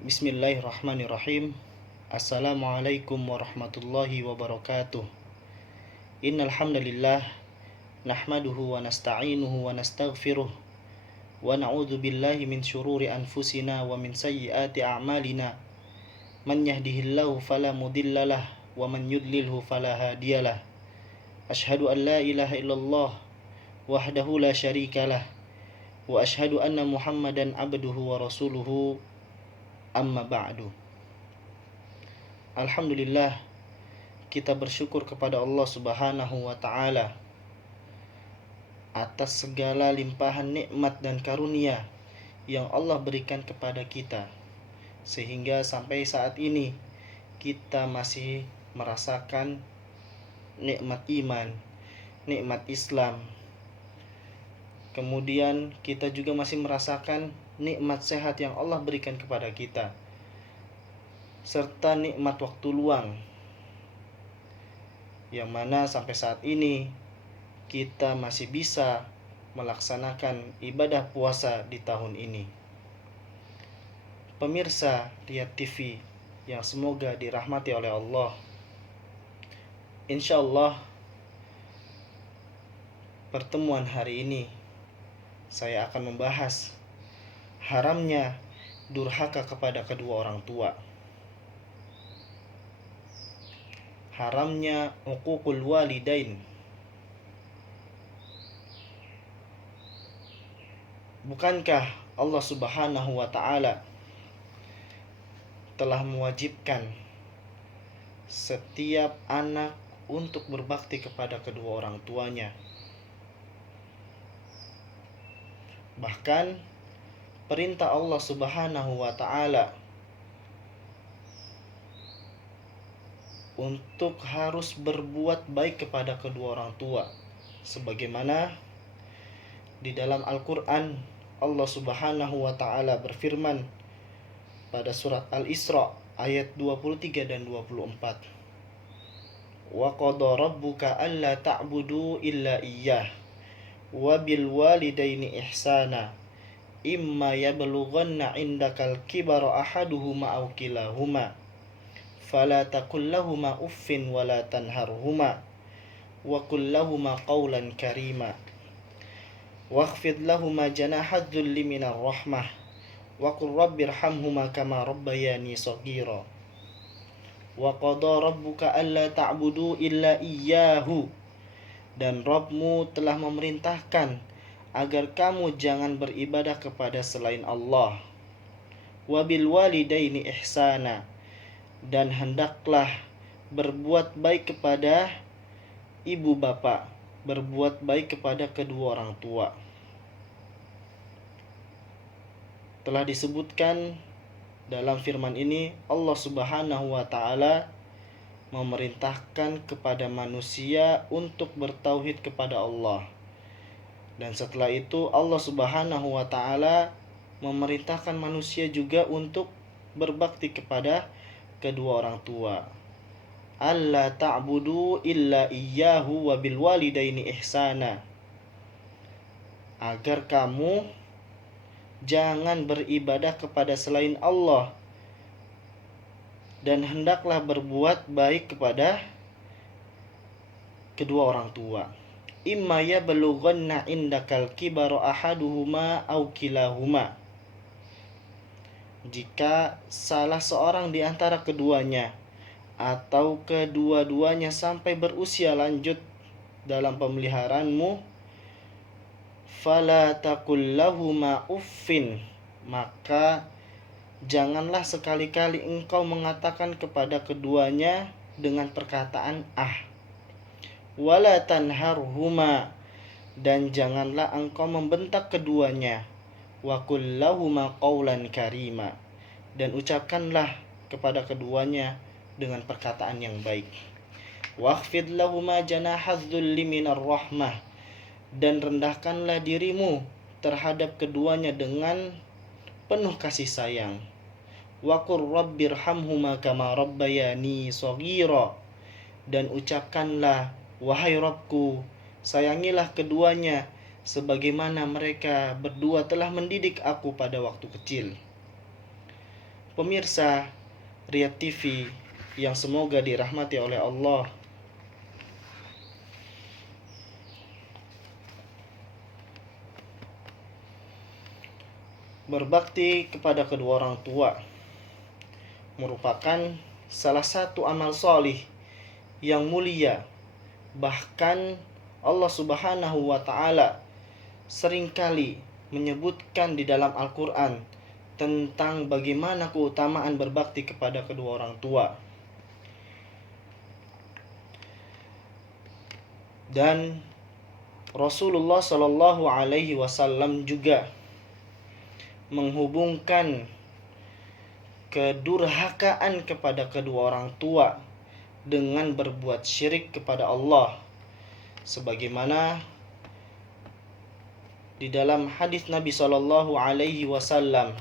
Bismillahirrahmanirrahim. Assalamualaikum warahmatullahi wabarakatuh. Innal hamdalillah nahmaduhu wa nasta'inuhu wa nastaghfiruh wa na'udzu billahi min syururi anfusina wa min sayyiati a'malina. Man yahdihillahu fala mudhillalah wa man yudlilhu fala hadiyalah. Asyhadu an la ilaha illallah wahdahu la syarikalah wa asyhadu anna Muhammadan abduhu wa rasuluhu. Amma ba'du. Alhamdulillah, kita bersyukur kepada Allah Subhanahu wa ta'ala atas segala limpahan nikmat dan karunia yang Allah berikan kepada kita, sehingga sampai saat ini kita masih merasakan nikmat iman, nikmat Islam. Kemudian kita juga masih merasakan nikmat sehat yang Allah berikan kepada kita, serta nikmat waktu luang, yang mana sampai saat ini kita masih bisa melaksanakan ibadah puasa di tahun ini. Pemirsa Riyadh TV yang semoga dirahmati oleh Allah, insya Allah pertemuan hari ini saya akan membahas haramnya durhaka kepada kedua orang tua, haramnya uququl walidain. Bukankah Allah Subhanahu wa ta'ala telah mewajibkan setiap anak untuk berbakti kepada kedua orang tuanya? Bahkan perintah Allah Subhanahu wa ta'ala untuk harus berbuat baik kepada kedua orang tua, sebagaimana di dalam Al-Quran Allah Subhanahu wa ta'ala berfirman pada surat Al-Isra ayat 23 dan 24. Wa qada rabbuka alla ta'budu illa iyyah wa bil walidaini ihsana imma yablughanna indakal kibara ahaduhuma aw kilahuma fala taqul lahumā uffin wa la tanharhumā wa qul lahumā qawlan karīmā wakhfid lahumā janāha dhulli minar rahmah wa qul rabbirhamhumā kamā rabbayānī shaghīrā wa qadā rabbuka allā ta'budu illa iyyahu. Dan Rabbmu telah memerintahkan agar kamu jangan beribadah kepada selain Allah. Wabil walidaini ihsana, dan hendaklah berbuat baik kepada ibu bapak, berbuat baik kepada kedua orang tua. Telah disebutkan dalam firman ini Allah Subhanahu wa ta'ala memerintahkan kepada manusia untuk bertauhid kepada Allah. Dan setelah itu Allah Subhanahu wa ta'ala memerintahkan manusia juga untuk berbakti kepada kedua orang tua. Alla ta'budu illa iyyahu wa bil walidaini ihsana. Agar kamu jangan beribadah kepada selain Allah, dan hendaklah berbuat baik kepada kedua orang tua. Imma yablughanna indakal kibara ahaduhuma aw kilahuma. Jika salah seorang di antara keduanya atau kedua-duanya sampai berusia lanjut dalam pemeliharaanmu, fala taqul lahumā uffin, maka janganlah sekali-kali engkau mengatakan kepada keduanya dengan perkataan wala tanharhuma, dan janganlah engkau membentak keduanya, wa qul lahumā qawlan karīmā, dan ucapkanlah kepada keduanya dengan perkataan yang baik. Wakhfid lahumā janāha dhulli minar rahmah, dan rendahkanlah dirimu terhadap keduanya dengan penuh kasih sayang. Wa qur rabbirhamhumā kamā rabbayānī shaghīrā, dan ucapkanlah, wahai Rabbku, sayangilah keduanya sebagaimana mereka berdua telah mendidik aku pada waktu kecil. Pemirsa Riyad TV yang semoga dirahmati oleh Allah, berbakti kepada kedua orang tua merupakan salah satu amal solih yang mulia. Bahkan Allah Subhanahu wa Ta'ala seringkali menyebutkan di dalam Al-Quran tentang bagaimana keutamaan berbakti kepada kedua orang tua. Dan Rasulullah Shallallahu Alaihi Wasallam juga menghubungkan kedurhakaan kepada kedua orang tua dengan berbuat syirik kepada Allah, sebagaimana di dalam hadis Nabi Shallallahu Alaihi Wasallam,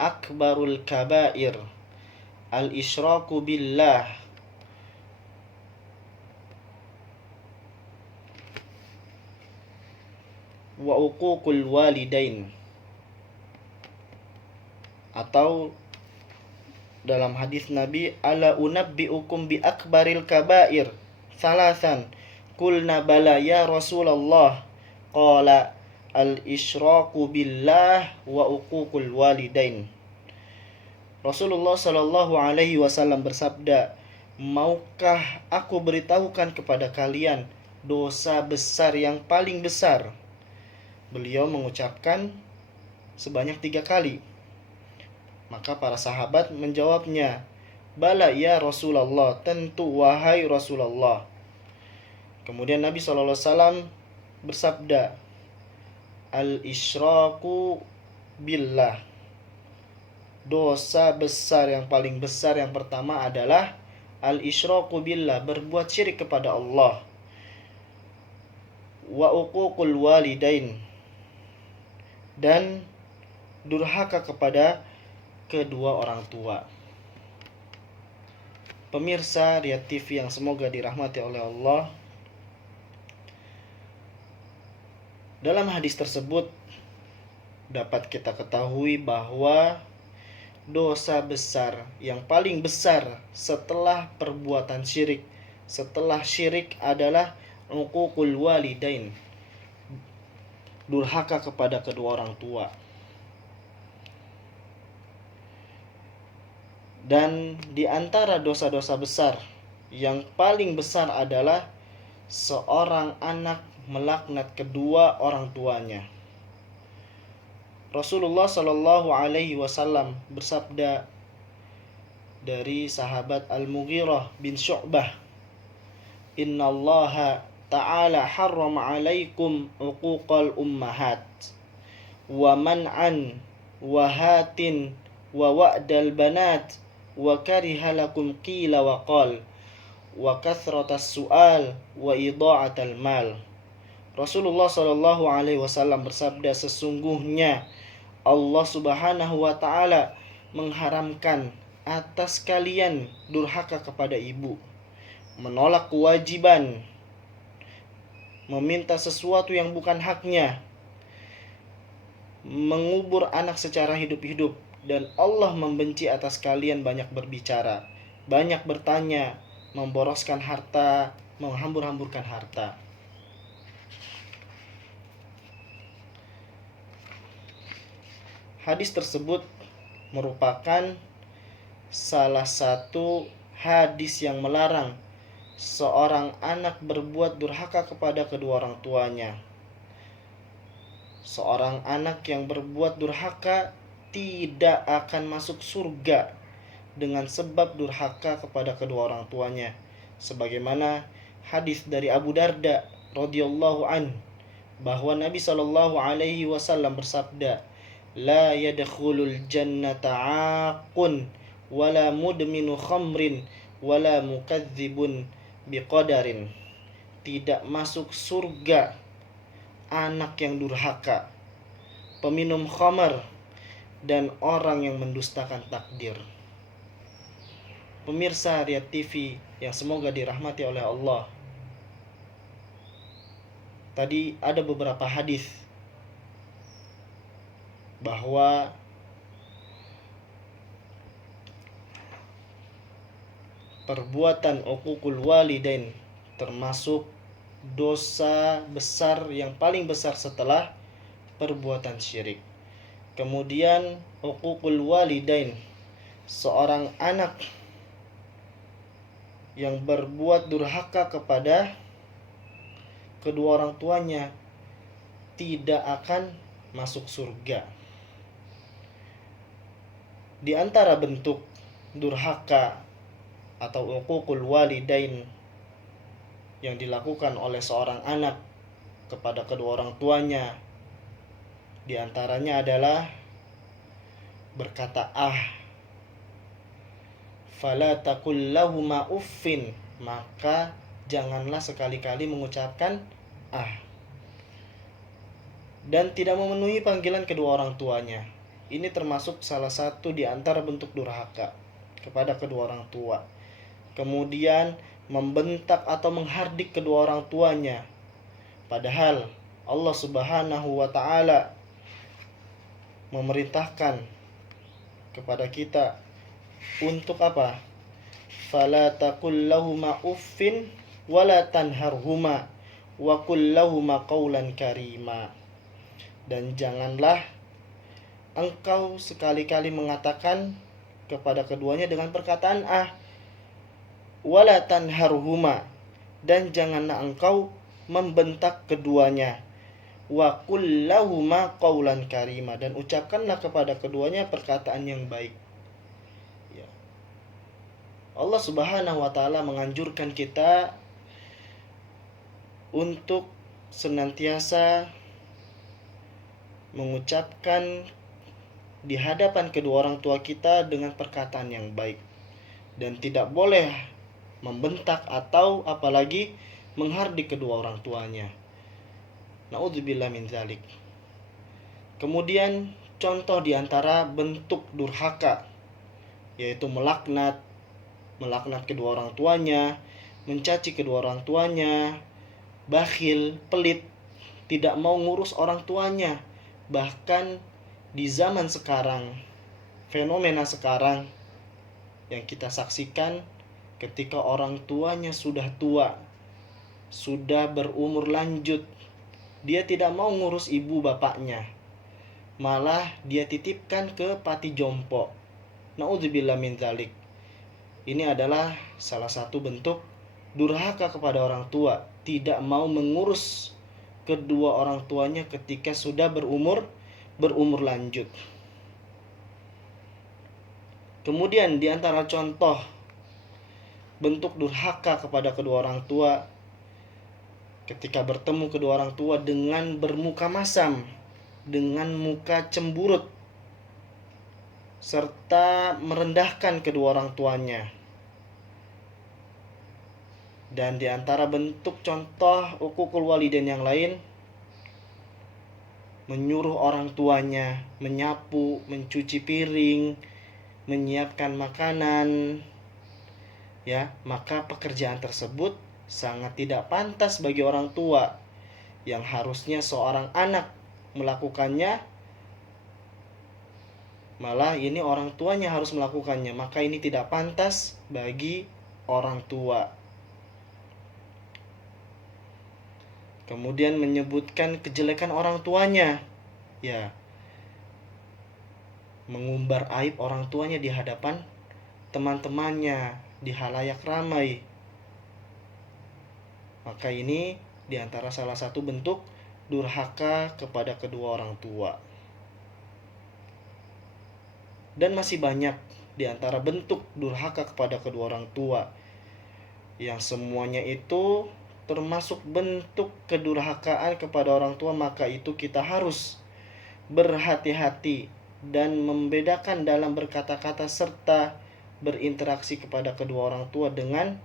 akbarul kabair al-isyraku billah wa uququl walidain, atau dalam hadis Nabi, ala unabbiukum bi akbaril kabair salasan, qulna bala ya Rasulullah, qala al-isyraku billah wa uququl walidain. Rasulullah Shallallahu Alaihi Wasallam bersabda, maukah aku beritahukan kepada kalian dosa besar yang paling besar? Beliau mengucapkan sebanyak 3 kali. Maka para sahabat menjawabnya, bala ya Rasulullah, tentu wahai Rasulullah. Kemudian Nabi SAW bersabda, al-isyraku billah, dosa besar yang paling besar yang pertama adalah al-isyraku billah, berbuat syirik kepada Allah. Wa uququl walidain, dan durhaka kepada kedua orang tua. Pemirsa Riyad TV yang semoga dirahmati oleh Allah, dalam hadis tersebut dapat kita ketahui bahwa dosa besar yang paling besar setelah perbuatan syirik, setelah syirik adalah uququl walidain, durhaka kepada kedua orang tua. Dan di antara dosa-dosa besar yang paling besar adalah seorang anak melaknat kedua orang tuanya. Rasulullah Shallallahu Alaihi Wasallam bersabda dari sahabat Al-Mughirah bin Syu'bah, innallaha ta'ala harram alaikum uquqal ummahat wa man'an wa hatin wa wa'dal banat wa kariha lakum qila wa qal wa kathratas su'al wa idha'atal mal. Rasulullah Shallallahu Alaihi Wasallam bersabda, sesungguhnya Allah Subhanahu wa Ta'ala mengharamkan atas kalian durhaka kepada ibu, menolak kewajiban, meminta sesuatu yang bukan haknya, mengubur anak secara hidup-hidup, dan Allah membenci atas kalian banyak berbicara, banyak bertanya, memboroskan harta, menghambur-hamburkan harta. Hadis tersebut merupakan salah satu hadis yang melarang seorang anak berbuat durhaka kepada kedua orang tuanya. Seorang anak yang berbuat durhaka tidak akan masuk surga dengan sebab durhaka kepada kedua orang tuanya, sebagaimana hadis dari Abu Darda radhiyallahu an, bahwa Nabi Shallallahu Alaihi Wasallam bersabda, la yadkhulul jannata 'aqun wala mudminu khamrin wala mukadzibun biqadarin. Tidak masuk surga anak yang durhaka, peminum khamar, dan orang yang mendustakan takdir. Pemirsa Riyad TV yang semoga dirahmati oleh Allah, tadi ada beberapa hadis bahwa perbuatan uququl walidain termasuk dosa besar yang paling besar setelah perbuatan syirik. Kemudian uququl walidain, seorang anak yang berbuat durhaka kepada kedua orang tuanya tidak akan masuk surga. Di antara bentuk durhaka atau uququl walidain yang dilakukan oleh seorang anak kepada kedua orang tuanya, di antaranya adalah berkata fala taqul lahuma uffin, maka janganlah sekali-kali mengucapkan dan tidak memenuhi panggilan kedua orang tuanya. Ini termasuk salah satu di antara bentuk durhaka kepada kedua orang tua. Kemudian membentak atau menghardik kedua orang tuanya, padahal Allah Subhanahu wa taala memerintahkan kepada kita untuk apa? Fala taqul lahuma uffin wala tanharhuma wa qul lahuma qawlan karima. Dan janganlah engkau sekali-kali mengatakan kepada keduanya dengan perkataan wala tanharhuma, dan janganlah engkau membentak keduanya, wa qul lahuma qawlan karima, dan ucapkanlah kepada keduanya perkataan yang baik. Ya. Allah Subhanahu wa taala menganjurkan kita untuk senantiasa mengucapkan di hadapan kedua orang tua kita dengan perkataan yang baik, dan tidak boleh membentak atau apalagi menghardik kedua orang tuanya. Na'udzubillah min dzalik. Kemudian contoh di antara bentuk durhaka yaitu melaknat kedua orang tuanya, mencaci kedua orang tuanya, bakhil, pelit, tidak mau ngurus orang tuanya. Bahkan di zaman sekarang, fenomena sekarang yang kita saksikan, ketika orang tuanya sudah tua, sudah berumur lanjut, dia tidak mau ngurus ibu bapaknya, malah dia titipkan ke panti jompo. Na'udzubillah min dzalik. Ini adalah salah satu bentuk durhaka kepada orang tua, tidak mau mengurus kedua orang tuanya ketika sudah berumur lanjut. Kemudian di antara contoh bentuk durhaka kepada kedua orang tua, ketika bertemu kedua orang tua dengan bermuka masam, dengan muka cemburut, serta merendahkan kedua orang tuanya. Dan di antara bentuk contoh uququl walidain yang lain, menyuruh orang tuanya menyapu, mencuci piring, menyiapkan makanan, ya, maka pekerjaan tersebut sangat tidak pantas bagi orang tua yang harusnya seorang anak melakukannya, malah ini orang tuanya harus melakukannya, maka ini tidak pantas bagi orang tua. Kemudian menyebutkan kejelekan orang tuanya, ya, mengumbar aib orang tuanya di hadapan teman-temannya, di halayak ramai. Maka ini di antara salah satu bentuk durhaka kepada kedua orang tua. Dan masih banyak di antara bentuk durhaka kepada kedua orang tua, yang semuanya itu termasuk bentuk kedurhakaan kepada orang tua. Maka itu kita harus berhati-hati dan membedakan dalam berkata-kata serta berinteraksi kepada kedua orang tua dengan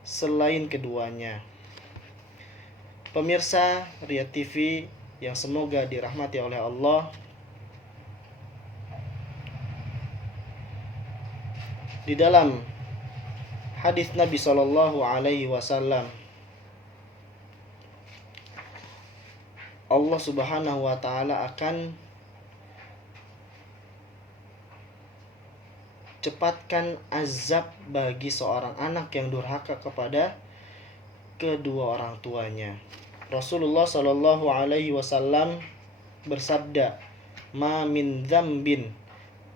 selain keduanya. Pemirsa Riyad TV yang semoga dirahmati oleh Allah, di dalam hadis Nabi Shallallahu Alaihi Wasallam, Allah Subhanahu Wa Taala akan cepatkan azab bagi seorang anak yang durhaka kepada kedua orang tuanya. Rasulullah Shallallahu Alaihi Wasallam bersabda, "Ma min dzambin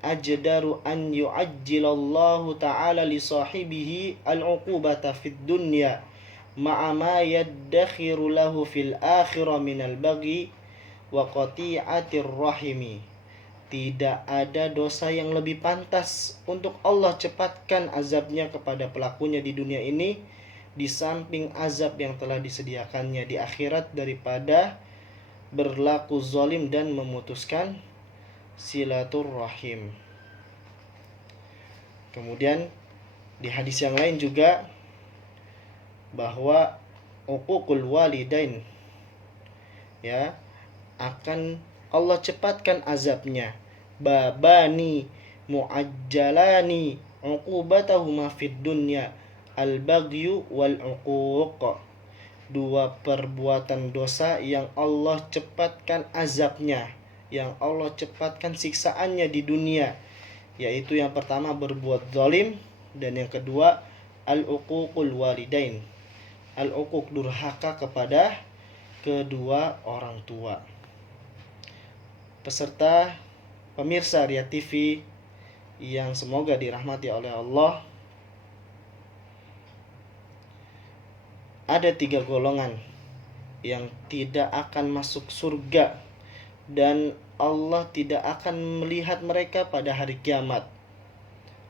ajdaru an yu'ajjilallahu ta'ala li sahibihi al-'uqubata fid dunya ma'a ma yaddakhiru lahu fil akhirah minal baghi wa qati'atir rahimi." Tidak ada dosa yang lebih pantas untuk Allah cepatkan azabnya kepada pelakunya di dunia ini, di samping azab yang telah disediakannya di akhirat, daripada berlaku zalim dan memutuskan silaturrahim. Kemudian di hadis yang lain juga bahwa uququl walidain ya akan Allah cepatkan azabnya. Babani muajjalani uqubatahuma fid dunya al-baghyu wal uquq. Dua perbuatan dosa yang Allah cepatkan azabnya, yang Allah cepatkan siksaannya di dunia, yaitu yang pertama berbuat zalim, dan yang kedua al-uququl walidain. Al-uquq, durhaka kepada kedua orang tua. Pemirsa Ria TV yang semoga dirahmati oleh Allah, ada 3 golongan yang tidak akan masuk surga dan Allah tidak akan melihat mereka pada hari kiamat.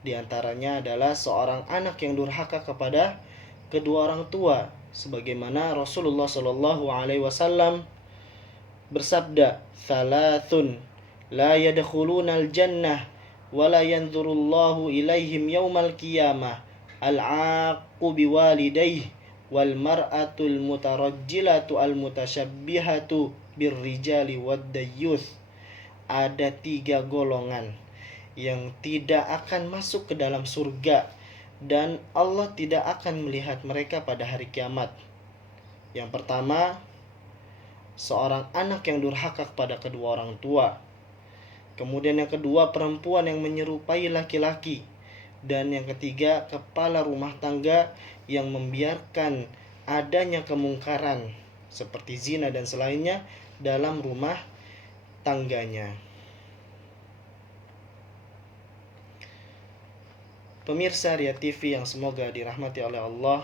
Di antaranya adalah seorang anak yang durhaka kepada kedua orang tua, sebagaimana Rasulullah Shallallahu Alaihi Wasallam bersabda, "Thalathun la yadkhulunal jannah wa la yanzurullahu ilaihim yaumal qiyamah, al-'aqu biwalidayhi wal mar'atul mutarajjilatu al mutasyabbihatu birrijali wad-dayyuth." Ada 3 golongan yang tidak akan masuk ke dalam surga dan Allah tidak akan melihat mereka pada hari kiamat. Yang pertama, seorang anak yang durhaka kepada kedua orang tua. Kemudian yang kedua, perempuan yang menyerupai laki-laki. Dan yang ketiga, kepala rumah tangga yang membiarkan adanya kemungkaran seperti zina dan selainnya dalam rumah tangganya. Pemirsa Ria TV yang semoga dirahmati oleh Allah,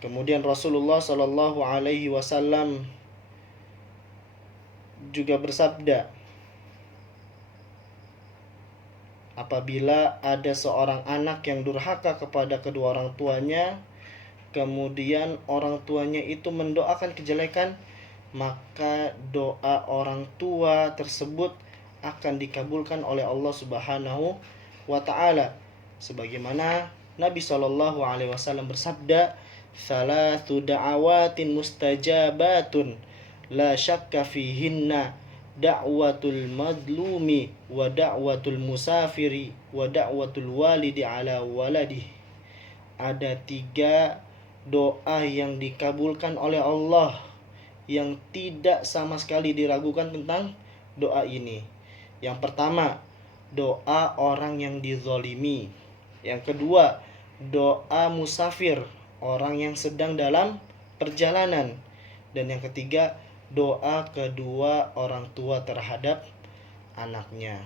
kemudian Rasulullah Shallallahu Alaihi Wasallam juga bersabda, apabila ada seorang anak yang durhaka kepada kedua orang tuanya, kemudian orang tuanya itu mendoakan kejelekan, maka doa orang tua tersebut akan dikabulkan oleh Allah Subhanahu wa Ta'ala. Sebagaimana Nabi Shallallahu Alaihi Wasallam bersabda, "Thalathu da'awatin mustajabatun la syakka fihinna da'watul madlumi wa da'watul musafiri wa da'watul walidi ala waladih." Ada 3 doa yang dikabulkan oleh Allah yang tidak sama sekali diragukan tentang doa ini. Yang pertama, doa orang yang dizalimi. Yang kedua, doa musafir, orang yang sedang dalam perjalanan. Dan yang ketiga, doa kedua orang tua terhadap anaknya.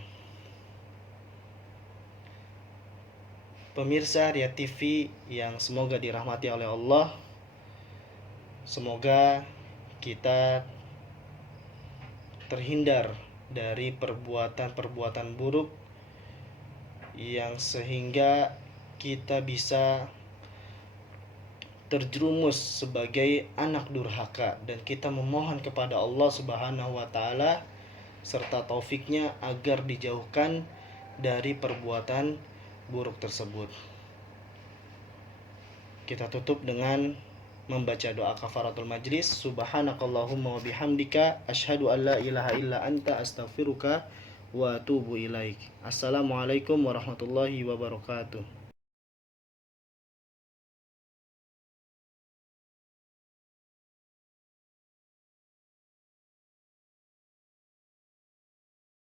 Pemirsa Ria TV yang semoga dirahmati oleh Allah, semoga kita terhindar dari perbuatan-perbuatan buruk yang sehingga kita bisa terjerumus sebagai anak durhaka, dan kita memohon kepada Allah Subhanahu wa Ta'ala serta taufiknya agar dijauhkan dari perbuatan buruk tersebut. Kita tutup dengan membaca doa kafaratul majlis. Subhanakallahumma wa bihamdika asyhadu an la ilaha illa anta astaghfiruka wa atubu ilaik. Assalamualaikum warahmatullahi wabarakatuh.